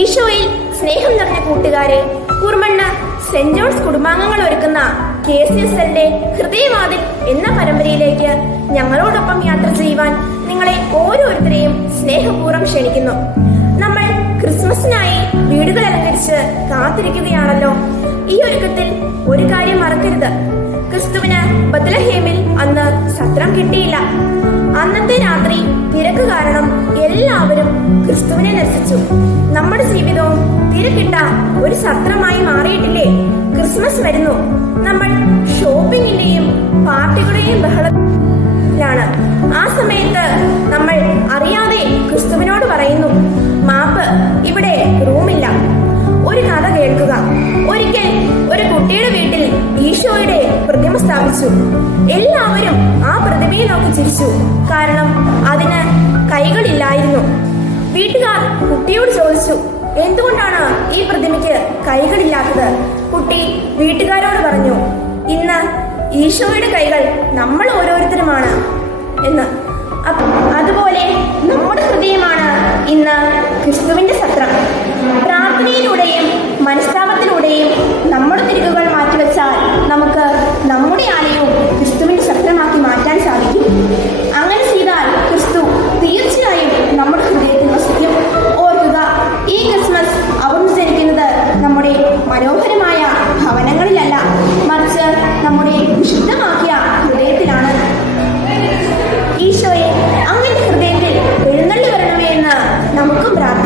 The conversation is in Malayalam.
ഈശോയിൽ സ്നേഹം നിറഞ്ഞ കൂട്ടുകാരെ കുർമണ്ണ സെന്റ് ജോൺസ് കുടുംബാംഗങ്ങൾ ഒരുക്കുന്ന കെ സി എസ് എല്ലിന്റെ ഹൃദയവാതിൽ എന്ന പരമ്പരയിലേക്ക് ഞങ്ങളോടൊപ്പം യാത്ര ചെയ്യുവാൻ നിങ്ങളെ ഓരോരുത്തരെയും സ്നേഹപൂർവം ക്ഷണിക്കുന്നു. നമ്മൾ ക്രിസ്മസിനായി വീടുകൾ അലങ്കരിച്ച് കാത്തിരിക്കുകയാണല്ലോ. ഈ ഒരുക്കത്തിൽ ഒരു കാര്യം മറക്കരുത്. ക്രിസ്തുവിന് ബദലഹേമിൽ അന്ന് സത്രം കിട്ടിയില്ല. അന്നത്തെ രാത്രി തിരക്ക് കാരണം എല്ലാവരും ക്രിസ്തുവിനെ നശിച്ചു നമ്മുടെ തിരക്കിട്ട ഒരു സത്രമായി മാറിയിട്ടില്ലേ? ക്രിസ്മസ് വരുന്നു. നമ്മൾ ഷോപ്പിങ്ങിന്റെയും പാർട്ടികളുടെയും ബഹളത്തിലാണ്. ആ സമയത്ത് നമ്മൾ അറിയാതെ ക്രിസ്തുവിനോട് പറയുന്നു മാപ്പ് ഇവിടെ റൂമില്ല. ഒരു കഥ കേൾക്കുക. ഒരിക്കൽ ഒരു കുട്ടിയുടെ വീട്ടിൽ ഈശോയുടെ പ്രതിമ സ്ഥാപിച്ചു. എല്ലാവരും ആ പ്രതിമയെ നോക്കി ചിരിച്ചു. കാരണം അതിന് കൈകളില്ലായിരുന്നു. വീട്ടുകാർ വീട്ടുകാരോട് പറഞ്ഞു ഇന്ന് ഈശോയുടെ കൈകൾ നമ്മൾ ഓരോരുത്തരുമാണ് എന്ന്. അതുപോലെ dar uma cambrada.